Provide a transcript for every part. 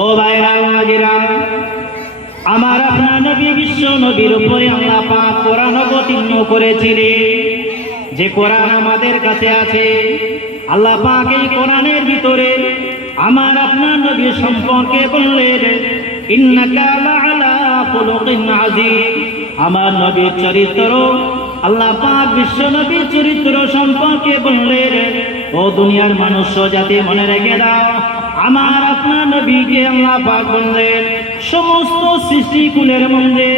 ও ভাইরা হাজিরা আমার আপনার নবী বিশ্ব নবীর উপরে আল্লাহ পাক কোরআন অবতীর্ণ করেছিলেন। যে কোরআন আমাদের কাছে আছে, আল্লাহ পাক এই কোরআনের ভিতরে আমার আপনার নবী সম্পর্কে বললেন আমার নবীর চরিত্র, আল্লাহ পাক বিশ্ব নবীর চরিত্র সম্পর্কে বললেন, ও দুনিয়ার মানুষ জাতি মনে রেখে দাও। আমার আপনার নবীকে আল্লাহ পাক বললেন, সমস্ত সৃষ্টিকুলের মধ্যে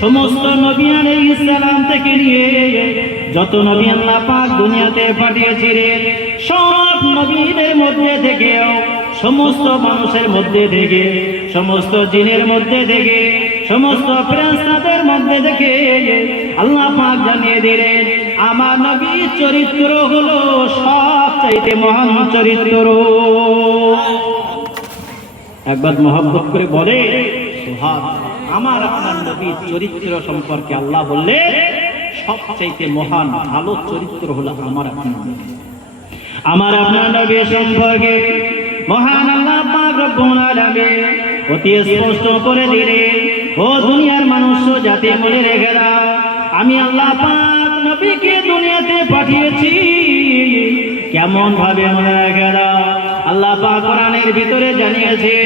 সমস্ত নবী আলাইহিস সালাম থেকে নিয়ে যত নবী আল্লাহ পাক দুনিয়াতে পাঠিয়েছিলেন, সব নবীদের মধ্যে থেকেও সমস্ত মানুষের মধ্যে থেকে, সমস্ত জিনের মধ্যে থেকে, সমস্ত ফেরেশতাদের মধ্যে থেকে আল্লাহ পাক জানিয়ে দিলেন, আমার নবীর চরিত্র হলো সব চাইতে মহান চরিত্র একবার মহব্বত করে বলে আমার আপনার নবীর চরিত্র সম্পর্কে আল্লাহ বললে সবচাইতে মহান ভালো চরিত্র হলো আমার আপনার নবী। আমার আপনার নবী সম্পর্কে মহান আল্লাহ পাক রব্বুল আলামিন অতি স্পষ্ট করে দিলে ও দুনিয়ার মানুষ যাতে মনে রেখে দাও, আমি আল্লাহ পাক নবীকে দুনিয়াতে পাঠিয়েছি। কেমন ভাবে মনে রেখে দাও? আল্লাহ পাক কোরআনের ভিতরে জানিয়েছে,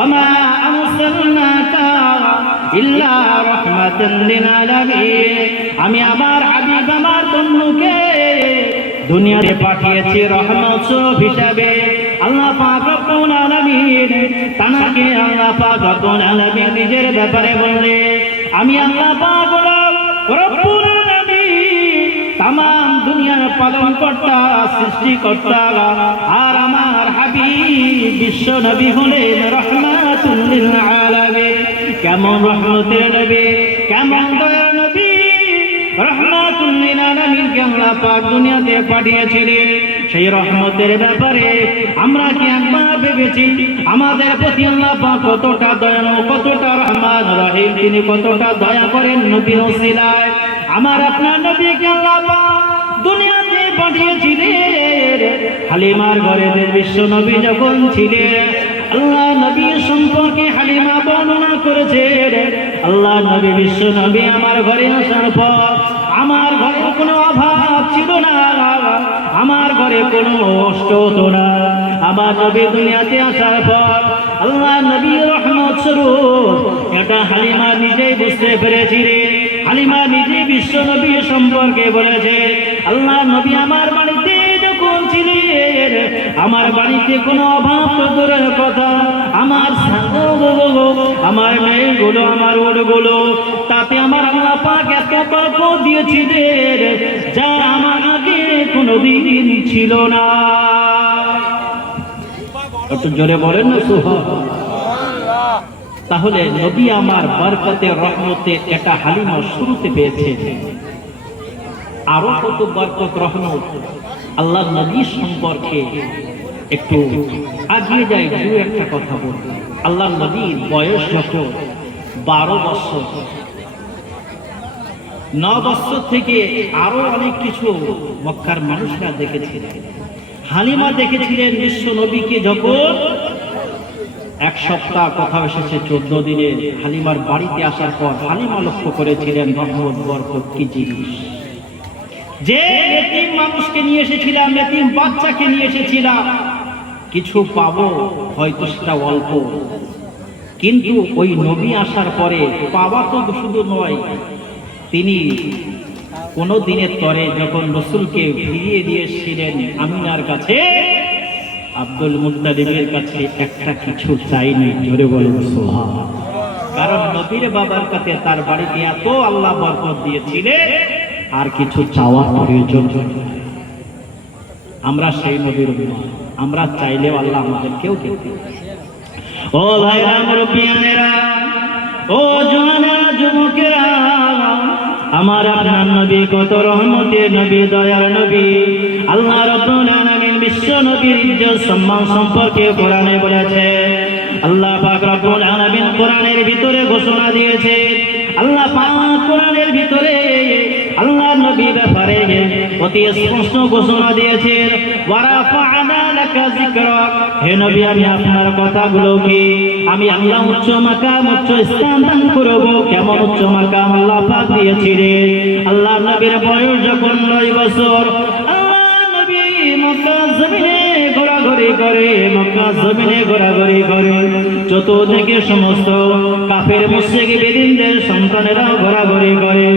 ওমা আমসালনাকা ইল্লা রাহমাতান লিল আলামিন। আমি আমার হাবিব, আমার বন্ধুকে দুনিয়াতে পাঠিয়েছি রহমত হিসাবে। আল্লাহ পাক রব্বুল আলামিন তানাকে আল্লাহ পাক রব্বুল আলামিন নিজের ব্যাপারে বললে, আমি আল্লাহ পাক রব্বুল আলামিন তাম দুনিয়ার পালন কর্তা সৃষ্টিকর্তা আর আমার হাবিব বিশ্ব নবী হলেন রহমাতুল লিল আলামিন। কেমন রহমতের নবী, কেমন দয়ার পাক দুনিয়াতে সেই রহমতের ব্যাপারে আমরা কি একবার ভেবেছি? আমাদের প্রতি আল্লাহ পাক কতটা দয়ালু, কতটা রহমান, রহিম, তিনি কতটা দয়া করেন নবীর ওসিলায়। আমার আপনার নবীকে আল্লাহ পাক দুনিয়াতে পাঠিয়েছিলেন, হালিমার ঘরে বিশ্ব নবী যখন ছিলেন, আল্লাহ নবী সম্পর্কে হালিমা বর্ণনা করেছে আল্লাহ নবী বিশ্ব নবী আমার ঘরে আসার পর আমার ঘরে কোনো কষ্ট হতো না। আমার নবী দুনিয়াতে আসার পর আল্লাহ নবী রহমত স্বরূপ এটা হালিমা নিজেই বুঝতে পেরেছি রে। হালিমা নিজে বিশ্ব নবী সম্পর্কে বলেছে। আল্লাহ নবী আমার বাড়িতে আমার বাড়িতে কোনো অভাব তো দূরের কথা। আমার আমার মেয়েগুলো, আমার ওড়গুলো তাতে আমার আল্লাহ পাক এত গল্প দিয়েছিলেন, যা আমার আগে কোনোদিন ছিল না। একটু জোরে বলেন না সুহা তাহলে নবী আমার বরকতে, রহমতে এটা হালিমা শুরুতে পেয়েছে আরও কত বরকত, রহমত আল্লাহ নবী সম্পর্কে একটু আগিয়ে যায়, দু একটা কথা বলব আল্লাহ নবীর বয়স যখন বারো বছর, ন বছর থেকে আরও অনেক কিছু মক্কার মানুষরা দেখেছিলেন। হালিমা দেখেছিলেন বিশ্ব নবীকে যখন এক সপ্তাহ কথা এসেছে চোদ্দ দিনে হালিমার বাড়িতে আসার পর হালিমা লক্ষ্য করেছিলেন রহমত বরকত কি জিনিস। যে মানুষকে নিয়ে এসেছিলাম বাচ্চাকে নিয়ে এসেছিলাম কিছু পাবো, হয়তো সেটা অল্প কিন্তু ওই নবী আসার পরে পাওয়া তো শুধু নয়, তিনি কোনো দিনের তরে যখন রসুলকে ফিরিয়ে দিয়েছিলেন আমিনার কাছে, আব্দুল মুত্তালিবের কাছে একটা কিছু চাইনি জোরে বলেন সোহা কারণ নবীর বাবার কাছে তার বাড়িতে এত আল্লাহ বরকত দিয়েছিলেন, আর কিছু চাওয়ার প্রয়োজন। আমরা সেই নবীর। আমরা চাইলেও আল্লাহ আমাদের কেউ ও ও জোয়ানা, যুবকেরা, আমার আপনার নবী কত রহমতের নবী দয়ার নবী আল্লাহ রব্বুল আলামিন বিশ্ব নবীর ইজ্জত, সম্মান, সম্পর্কে কোরআনে বলেছে, আল্লাহ পাক রব্বুল আলামিন কোরআনের ভিতরে ঘোষণা দিয়েছে। আল্লাহ কোরআনের ভিতরে আল্লাহ নবী ব্যাপারে অতি স্পষ্ট ঘোষণা দিয়েছেন। হে নবী, আমি আপনার কথাগুলো কি আমি আল্লাহ উচ্চ মাকাম, উচ্চ স্থান দান করব? কেমন উচ্চ মাকাম আল্লাহ পাক দিয়েছিলেন। আল্লাহ নবীর বয়স যখন নয় বছর আল্লাহ নবী মক্কা জমিনে ঘোরাঘুরি করে মক্কা জমিনে ঘোরাঘুরি করে। চতুর্দিকে সমস্ত কাফের, মুশরিক, বেদিনদের সন্তানেরা ঘোরাঘুরি করে।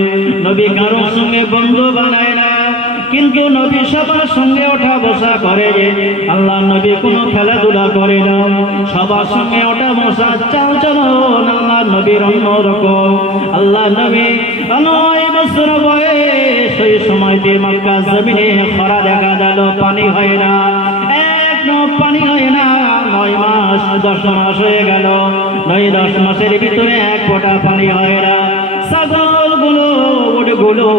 নবী কারোর সঙ্গে বন্ধু বানায় না, কিন্তু নবী সবার সঙ্গে ওঠা বসা করে যে, আল্লাহ নবী কোনো খেলাধুলা করে না। সবার সঙ্গে ওঠা বসা, চাল চলন, আল্লাহ নবীর অন্যরকম আল্লাহ নবী নয় বছর বয়স, ওই সময়তে মক্কা জমিনে খরা দেখা গেল, পানি হয় না। পানি হয় না, নয় মাস, দশ মাস হয়ে গেল। নয়, দশ মাসের ভিতরে এক ফোঁটা পানি হয় না। ছাগলগুলো গুলো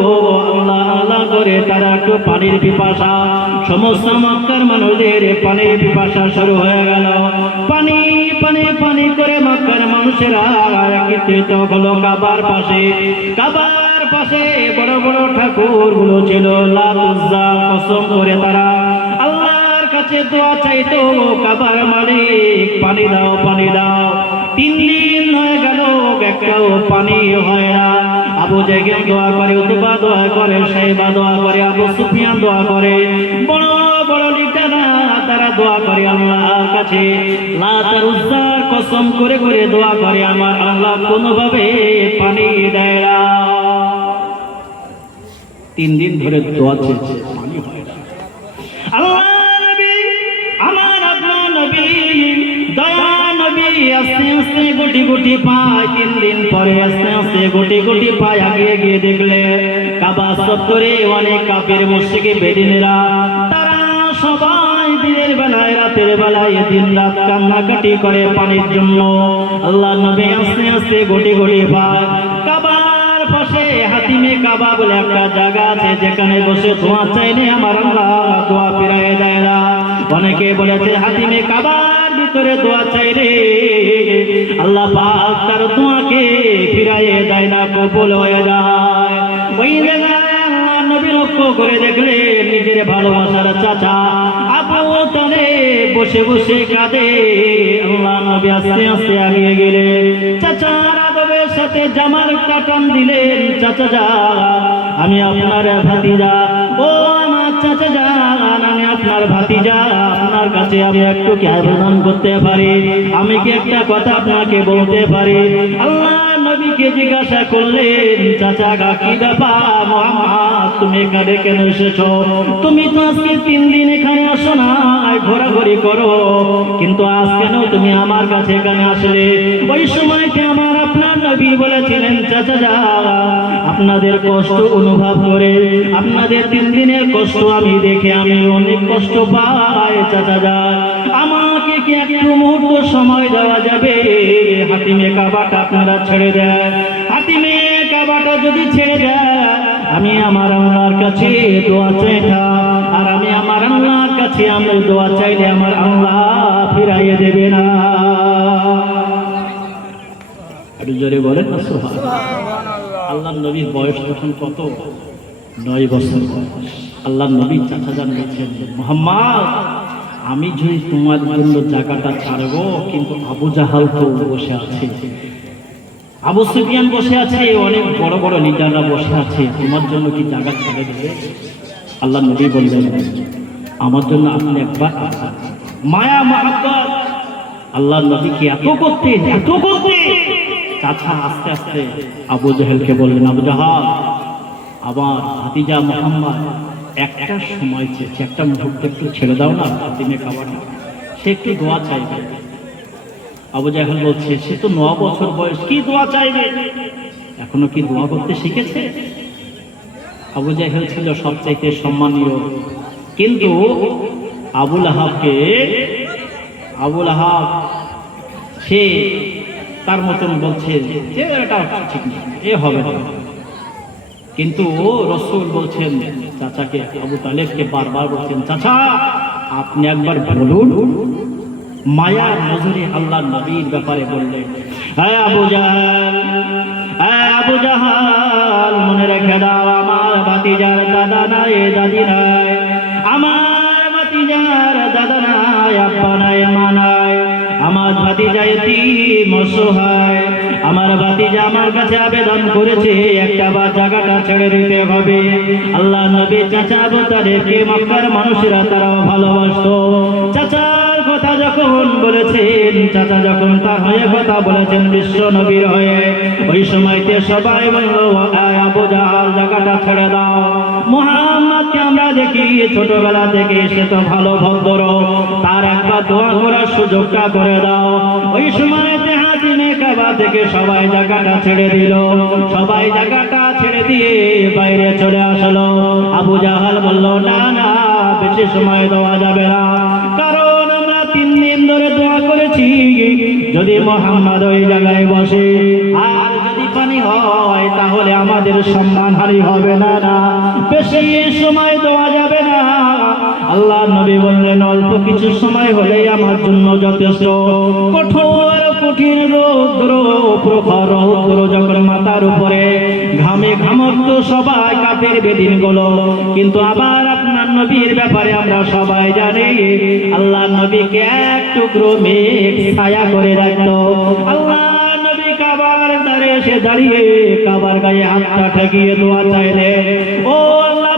আল্লাহ আল্লাহ করে তারা একটু পানির পিপাসা। সমস্ত মক্কার মানুষদের পানির পিপাসা শুরু হয়ে গেল। পানি পানি পানি করে মক্কার মানুষেরা একত্রিত হলো কাবার পাশে। কাবার পাশে বড় বড় ঠাকুরগুলো ছিল। লাল কসম করে তারা কাছে দোয়া চাইতো কাবার মালিক, পানি দাও পানি দাও। তিন দিন হয়ে গেল একটাও পানি হয় না। আবু জেগেল দোয়া করে, উতবা দোয়া করে, সাইবা দোয়া করে, আবু সুফিয়ান দোয়া করে। বড় বড় লিটারা তারা দোয়া করে আল্লাহর কাছে। লাতার উজ্জার কসম করে করে দোয়া করে, আমার আল্লাহ কোনোভাবে পানি দেয় না। তিন দিন ধরে দোয়া চলছে আস্তে গুটি গুটি পায়। তিন দিন পরে আস্তে আস্তে গুটি গুটি পায়। আগে গিয়ে দেখলে কাবা সত্তরে অনেক কাপের মুশরিকে বেদিনেরা। তারা সবাই দিনের বেলায়, রাতের বেলায় দিন রাত কান্নাকাটি করে পানির জন্য। আল্লাহ নবী আস্তে আস্তে গুটি গুটি পায়। পাশে হাতিমে কাবা বলে একটা জায়গা আছে, যেখানে বসে ধোঁয়া চাইলে আমার আল্লাহ ফিরাই দেয় অনেকে বলেছে, হাতিমে কাবার ভিতরে দোয়া চাইলে আল্লাহ পাক তার দোয়াকে ফিরাইয়ে দেয় না, কবুল হয়ে যায়। ওই নবী লক্ষ্য করে দেখলে নিজের ভালোবাসার চাচা আবু তলে বসে বসে কাঁদে। আল্লাহ নবী আস্তে আস্তে আগিয়ে গেলে চাচার আদবের সাথে জামার কাটান দিলেন। চাচা যা, আমি আপনার ভাতিজা। ও আমার চাচা যান, আমি আপনার ভাতিজা। আপনার কাছে আমি একটু কি আবেদন করতে পারি। আমি কি একটা কথা আপনাকে বলতে পারি? আল্লাহ নবীকে জিজ্ঞাসা করলেন, চাচা গা, কি ব্যাপার? মোহাম্মদ, তুমি এখানে কেন এসেছ? তুমি তো আজকে তিন দিন এখানে আসো না ঘোরাঘুরি করো। কিন্তু আজ কেন তুমি আমার কাছে এখানে আসলে? ওই সময়কে আমার আপনার নবী বলেছিলেন, চাচা যা, আপনাদের কষ্ট অনুভব করে, আপনাদের তিন দিনের কষ্ট আমি দেখে আমি অনেক কষ্ট পাই, চাচা যা। আমাকে একটু মুহূর্ত সময় দেওয়া যাবে। হাতিমে কাবাটা আপনারা ছেড়ে দেন। হাতিমে কাবাটা যদি ছেড়ে দেয় আমি আমার আল্লাহর কাছে দোয়া চাইতাম আর আমি আমার আল্লাহর কাছে আমি দোয়া চাইলে আমার আল্লাহ ফিরাইয়ে দেবে না। একটু জোরে বলেন না আল্লাহ নবীর বয়স তখন কত? নয় বছর বয়স। আল্লাহ নবী চাচা বলছেন মোহাম্মদ আমি যদি তোমার জন্য জায়গাটা ছাড়বো, কিন্তু আবু জাহাল তো বসে আছে। আবু সুফিয়ান বসে আছে, অনেক বড় বড় লিডাররা বসে আছে। তোমার জন্য কি জায়গা ছেড়ে দেবে? আল্লাহ নবী বললেন, আমার জন্য আপনি একবার মায়া মহাব্বত। আল্লাহ নবীকে এত করতে এত করতে। চাচা আস্তে আস্তে আবু জাহেলকে বললেন, আবু জাহাল, আবার হাতিজা মোহাম্মদ একটা সময় চেয়েছে একটা মুহূর্তে একটু ছেড়ে দাও না হাতিমে খাবারটা সে একটু দোয়া চাইবে। আবু জাহেল বলছে, সে তো ন বছর বয়স, কি দোয়া চাইবে? এখনও কি দোয়া করতে শিখেছে? আবু জাহেল ছিল সবচাইতে সম্মানীয়। কিন্তু আবুল আহাবকে আবুল আহাব সে তার মতন বলছে যে, এটা ঠিক এ হবে না। কিন্তু রসুল বলছেন, চাচাকে, আবু তালেবকে বারবার বলছেন, চাচা, আপনি একবার বলুন মায়া নজরে আল্লাহ নবীর ব্যাপারে বললেন। হ্যাঁ আবু জাহাল হ্যাঁ আবু জাহাল, মনে রেখে দাও, আমার ভাতিজার দাদা নাই, দাদি নাই। আমার ভাতিজার দাদা নাই, আব্বা নাই, মা নাই। আমার ভাতিজা এতিম অসহায়। আমার ভাতিজা আমার কাছে আবেদন করেছে, একটা বা জায়গাটা ছেড়ে দিতে হবে। আল্লাহ নবী চাচা তাদেরকে মক্কার মানুষেরা তারাও ভালোবাসতো। চাচার কথা যখন বলেছেন, চাচা যখন তার হয়ে কথা বলেছেন বিশ্ব নবীর হয়ে, ওই সময়তে সবাই বলল জায়গাটা ছেড়ে দাও। মোহাম্মদকে আমরা দেখি, ছোটবেলা থেকে সে তো ভালো ভদ্র। তার একবার দোয়া করার সুযোগটা করে দাও। ওই সময়তে হাজিমে থেকে সবাই জায়গাটা ছেড়ে দিল। সবাই জায়গাটা ছেড়ে দিয়ে বাইরে চলে আসলো। আবু জাহাল বলল, না না, বেশি সময় দেওয়া যাবে না। কারণ আমরা তিন দিন ধরে দোয়া করেছি, যদি মোহাম্মদ ওই জায়গায় বসে। আর যদি পানি হয়, তাহলে আমাদের সম্মান হারি হবে না না। বেশি সময় দেওয়া যাবে না। আল্লাহ নবী বললেন, অল্প কিছু সময় হলেই আমার জন্য যথেষ্ট। কঠোর কঠিন রৌদ্র, প্রখর রৌদ্র যখন মাথার উপরে ঘামে ঘামত সবাই কাপের বেদিনগুলো। কিন্তু আবার আপনার নবীর ব্যাপারে আমরা সবাই জানি, আল্লাহ নবীকে এক টুকরো মেঘ ছায়া করে রাখতো। আল্লাহ নবী কাবার দাঁড়িয়ে কাবার গায়ে হাতটা ঠেকিয়ে দোয়া চাইলে ও আল্লাহ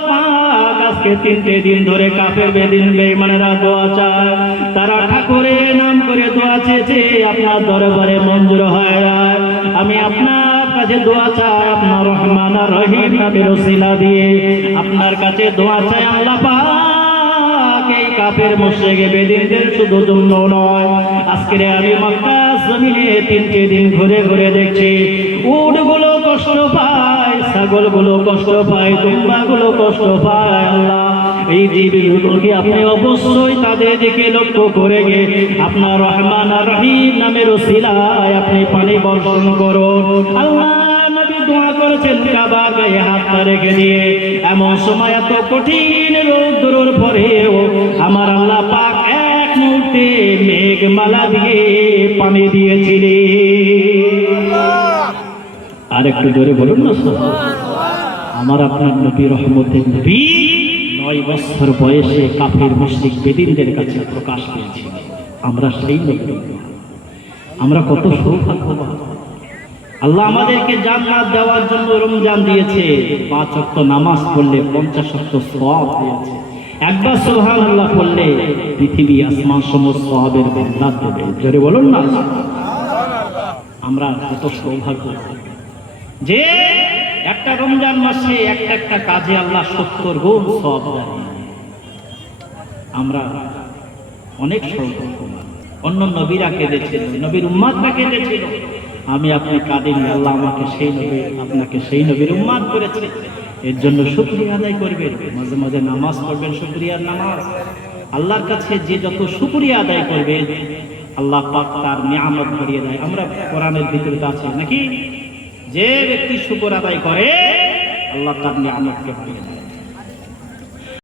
আজকে তিনটে দিন ধরে কাফের বেদিন বেঈমানেরা দোয়া চায়। তারা ঠাকুরের নাম করে দোয়া চেয়েছে, আপনার দরবারে মঞ্জুর হয়। আমি আপনার কাছে দোয়া চাই, আপনার রহমান রহিম নামের ওসিলা দিয়ে। আপনার কাছে দোয়া চাই, আল্লাহ এই কাফের মুশরিকে বেদিনদের শুধু জন্য নয়। আজকে আমি মক্কা জমিনে তিনটে দিন ঘুরে ঘুরে দেখছি। উটগুলো কষ্ট পায়, ছাগলগুলো কষ্ট পায় দুম্বাগুলো কষ্ট পায়, আল্লাহ এই জীবগুলোকে আপনি অবশ্যই তাদের দিকে লক্ষ্য করে গে। আপনার রহমান আর রহিম নামের ওসিলায় আপনি পানি বর্ষণ করুন। আল্লাহ আমার এক মেঘমালা দিয়ে পানি আর একটু জোরে বলুন না আমার আপনার নবী রহমতের নবী। নয় বছর বয়সে কাফের মুশরিক বেদিনদের কাছে প্রকাশ পেয়েছি আমরা সেই নবী আমরা কত সৌভাগ্যবান। আল্লাহ আমাদেরকে জান্নাত দেওয়ার জন্য রমজান দিয়েছে। পাঁচ অক্ত নামাজ পড়লে পঞ্চাশ অক্ত সওয়াব দিয়েছে। একবার সুবহানাল্লাহ পড়লে পৃথিবী আসমান সমস্ত বদলা দেবে। জোরে বলুন না। আমরা কত সৌভাগ্য যে একটা রমজান মাসে একটা একটা কাজে আল্লাহ সত্তর গুণ সব আমরা অনেক অন্য নবীরা কেঁদেছিল, নবীর উম্মাদরা কেঁদেছিল। আমি আপনি কাঁদিনি আল্লাহ আমাকে সেই নবী, আপনাকে সেই নবীর উম্মাদ করেছে। এর জন্য শুক্রিয়া আদায় করবেন। মাঝে মাঝে নামাজ পড়বেন, শুক্রিয়ার নামাজ। আল্লাহর কাছে যে যত শুক্রিয়া আদায় করবে আল্লাহ পাক তার নিয়ামত ভরিয়ে দেয়। আমরা কোরআনের ভিতরে আছে নাকি? যে ব্যক্তি শুকর আদায় করে আল্লাহ তার নিয়ামতকে ভুলে দেয়